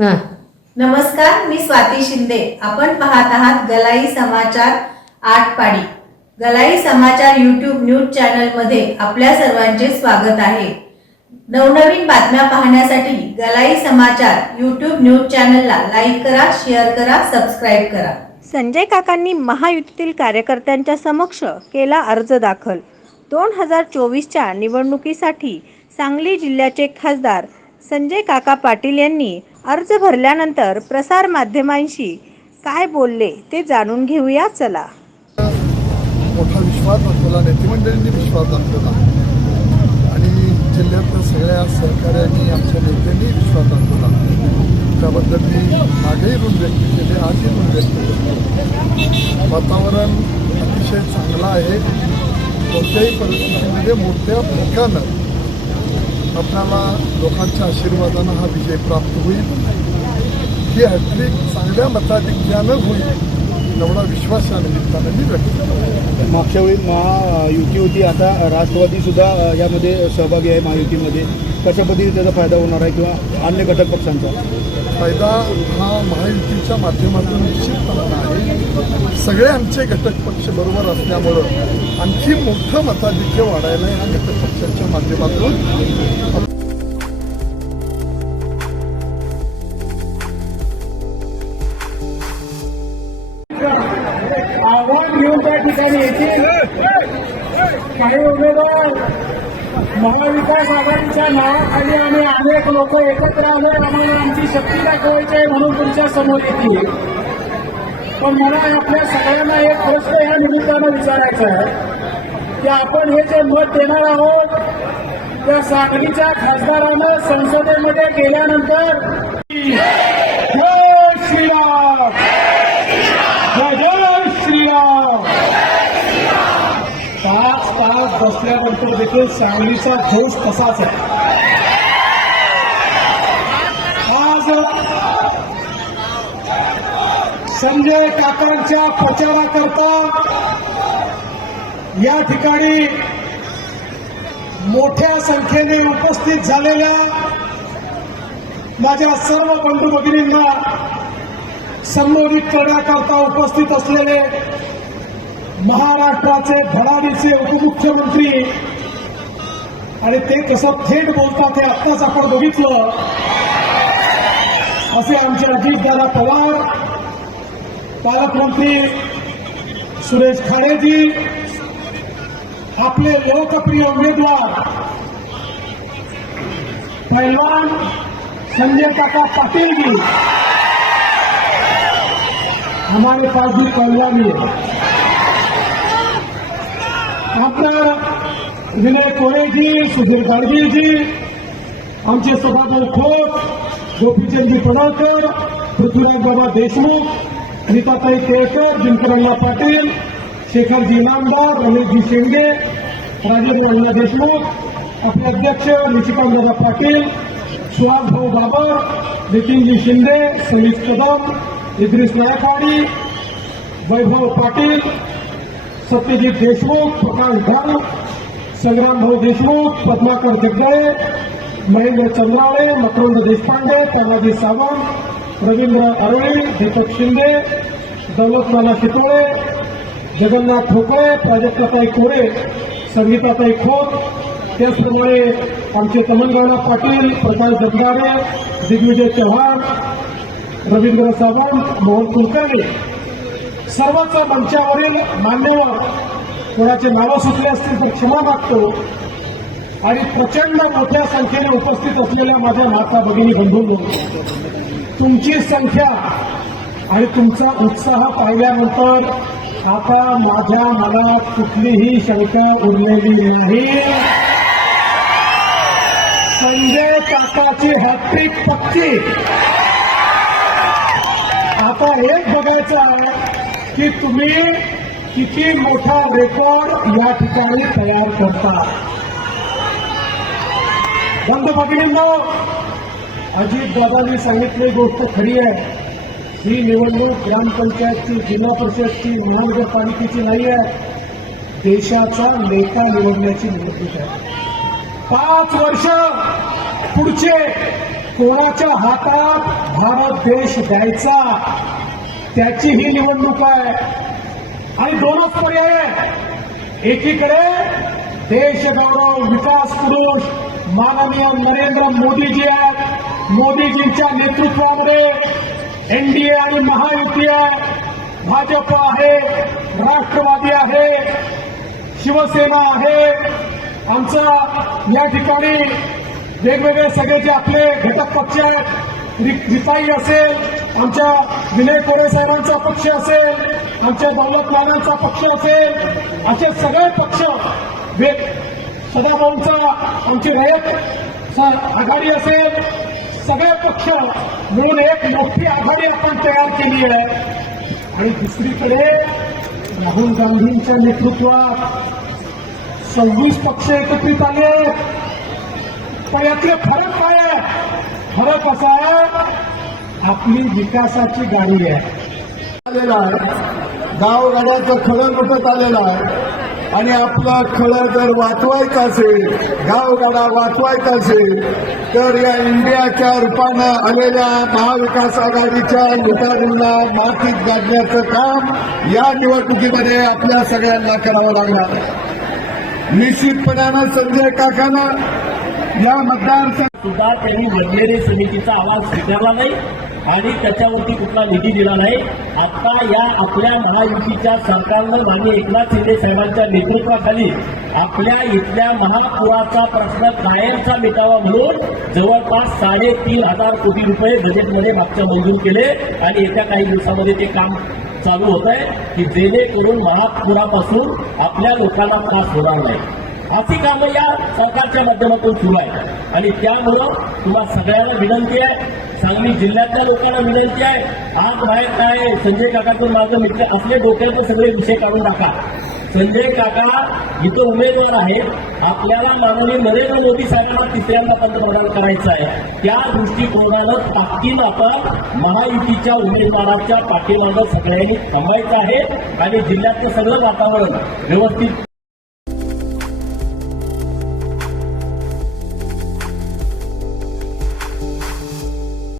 हा. नमस्कार मी स्वाती शिंदे. आपण पाहत आहात गलाई समाचार आठ पाडी गलाई समाचार युट्यूब न्यूज चॅनलमध्ये आपल्या सर्वांचे स्वागत आहे. नवनवीन बातम्या पाहण्यासाठी गलाई समाचार युट्यूब न्यूज चॅनलला लाईक करा शेअर करा सबस्क्राईब करा. संजय काकांनी महायुतीतील कार्यकर्त्यांच्या समक्ष केला अर्ज दाखल. दोन हजार चोवीसच्या निवडणुकीसाठी सांगली जिल्ह्याचे खासदार संजय काका पाटील यांनी अर्ज भरल्यानंतर प्रसार माध्यमांशी काय बोलले ते जाणून घेऊया चला. मोठा विश्वास दाखवला नेतेमंडळींनी विश्वास दाखवला. आणि जिल्ह्यातल्या सगळ्या सहकाऱ्यांनी आमच्या नेत्यांनी विश्वास दाखवला. त्याबद्दल मी मागेही ऋण व्यक्त केले आजही ऋण व्यक्त केले वातावरण अतिशय चांगलं आहे. कोणत्याही परिस्थितीमध्ये मोठ्या फरकानं आपल्याला लोकांच्या आशीर्वादानं हा विजय प्राप्त होईल. ही हॅट्रिक चांगल्या मताधिक्यानं होईल एवढा विश्वास या निमित्तानं मी व्यक्त मागच्या वेळी महायुती होती. आता राष्ट्रवादी सुद्धा यामध्ये सहभागी आहे महायुतीमध्ये. कशा पद्धतीने त्याचा फायदा होणार आहे किंवा अन्य घटक पक्षांचा? फायदा हा महायुतीच्या माध्यमातून निश्चितपणानं आहे. सगळे आमचे घटक पक्ष बरोबर असल्यामुळं आणखी मोठं मताधिक्य वाढायला या घटक पक्षाच्या माध्यमातून. आव्हान घेऊन त्या ठिकाणी. येतील काही उमेदवार महाविकास आघाडीच्या नावाखाली आम्ही अनेक लोक एकत्र आलो आम्हाला आमची शक्ती दाखवायची आहे म्हणून तुमच्यासमोर येतील. पण मला आपल्या सगळ्यांना एक प्रश्न या निमित्तानं विचारायचा आहे. की आपण हे जे मत देणार आहोत त्या सांगलीच्या खासदारानं संसदेमध्ये गेल्यानंतर जय श्रीराम! जय जय श्रीराम! पाच तास बसल्यानंतर देखील सांगलीचा जोश तसाच आहे. आज संजय काकांच्या प्रचाराकरता या ठिकाणी मोठ्या संख्येने उपस्थित झालेल्या माझ्या सर्व बंधू भगिनींना संबोधित करण्याकरता उपस्थित असलेले महाराष्ट्राचे धडाडीचे उपमुख्यमंत्री आणि ते कसं थेट बोलतात हे आत्ताच आपण बघितलं. असे आमचे अजितदादा पवार पालकमंत्री सुरेश खाडेजी आपले लोकप्रिय उमेदवार पैलवान संजय काका पाटील जी. हमारे पास भी कौलामी है. आपल्या विनय कोळेजी सुधीर गाडगे जी आमचे सभागृह खोत गोपीचंदजी पडाकर पृथ्वीराज बाबा देशमुख नीताताई केळकर जिंकरंगा पाटील शेखरजी इनामदार रमेशजी शेंडे राजेंद्र अण्णा देशमुख आपले अध्यक्ष निशिकांतदादा पाटील सुहास भाऊ बाबर नितीनजी शिंदे समीत कदम इद्रिस नायकवाडी वैभव पाटील सत्यजित देशमुख प्रकाश धन संग्राम भाऊ देशमुख पद्माकर दिग्गळे महेंद्र चंद्राळे मकरंद देशपांडे तानाजी सावंत रवींद्र अरळी दीपक शिंदे दौलतमाला शितोळे जगन्नाथ ठोकळे प्राजक्ताताई कोरे संगीताताई खोत. त्याचप्रमाणे आमचे तमनगावना पाटील प्रकाश जगदारे दिग्विजय चव्हाण रवींद्र सावंत मोहन कुलकर्णी. सर्वच मंचावरील मान्यवर कोणाचे नावं सुटले असतील तर क्षमा मागतो. आणि प्रचंड मोठ्या संख्येने उपस्थित असलेल्या माझ्या माता भगिनी बंधूंनो तुमची संख्या आणि तुमचा उत्साह पाहिल्यानंतर आता माझ्या मनात कुठलीही शंका उरलेली नाही. संजय काकाची हॅट्रिक पक्की. आता हेच बघायचं आहे की तुम्ही किती मोठा रेकॉर्ड या ठिकाणी तयार करता. बंद भगिनींनो अजित दादांनी सांगितली गोष्ट खरी आहे. ही निवडणूक ग्रामपंचायतची जिल्हा परिषदची महानगरपालिकेची नाही आहे देशाचा नेता निवडण्याची निवडणूक आहे. पाच वर्ष पुढचे कोणाच्या हातात भारत देश द्यायचा त्याची ही निवडणूक आहे. आणि दोनच पर्याय आहे. एकीकडे देशगौरव विकास पुरुष माननीय नरेंद्र मोदीजी आहेत. मोदीजींच्या नेतृत्वामध्ये एनडीए आणि महायुती आहे भाजप आहे राष्ट्रवादी आहे शिवसेना आहे. आमचा या ठिकाणी वेगवेगळे सगळे जे आपले घटक पक्ष आहेत रिपाई असेल आमच्या विनय कोरे साहेबांचा पक्ष असेल आमच्या दौलत मानांचा पक्ष असेल असे सगळे पक्ष सदाभाऊंचा आमची रयत स- आघाडी असेल सगळे पक्ष म्हणून एक मोठी आघाडी आपण तयार केली आहे. आणि दुसरीकडे राहुल गांधींच्या नेतृत्वात सव्वीस पक्ष एकत्रित आले. पण यातले फरक काय आहे? फरक असा आहे आपली विकासाची गाडी आहे. आलेला आहे. गावगाड्याचं खळं लुटत आलेलं आहे. आणि आपला खळं जर वाचवायचं असेल गावगाडा वाचवायचा असेल तर या इंडियाच्या रूपानं आलेल्या महाविकास आघाडीच्या लुटारूला मातीत गाडण्याचं काम या निवडणुकीमध्ये आपल्या सगळ्यांना करावं लागणार. निश्चितपणानं संजय काकानं या मतदारसंघ सुद्धा त्यांनी वडनेरे समितीचा आवाज स्वीकारला नाही. आणि त्याच्यावरती कुठला निधी दिला नाही. आता या आपल्या महायुतीच्या सरकारनं माननीय एकनाथ शिंदे साहेबांच्या नेतृत्वाखाली आपल्या इथल्या महापुराचा प्रश्न कायमचा मिटावा म्हणून जवळपास साडेतीन हजार कोटी रुपये बजेटमध्ये मागच्या मंजूर केले आणि येत्या काही दिवसामध्ये ते काम चालू होत आहे की जेणेकरून महापुरापासून आपल्या लोकांना त्रास होणार नाही. अशी कामं या सरकारच्या माध्यमातून सुरू आहेत. आणि त्यामुळं तुम्हा सगळ्यांना विनंती आहे सांगली जिल्ह्यातल्या लोकांना विनंती आहे आज बाहेर काय संजय काकातून माझं मित्र असले डोक्याचे सगळे विषय काढून टाका. संजय काका इथं उमेदवार आहेत. आपल्याला माननीय नरेंद्र मोदी साहेबांना तिसऱ्यांदा पंतप्रधान करायचं आहे. त्या दृष्टिकोनानं ताकदीनं आपण महायुतीच्या उमेदवाराच्या पाठीमागं सगळ्यांनी थांबायचं आहे आणि जिल्ह्यातलं सगळं वातावरण व्यवस्थित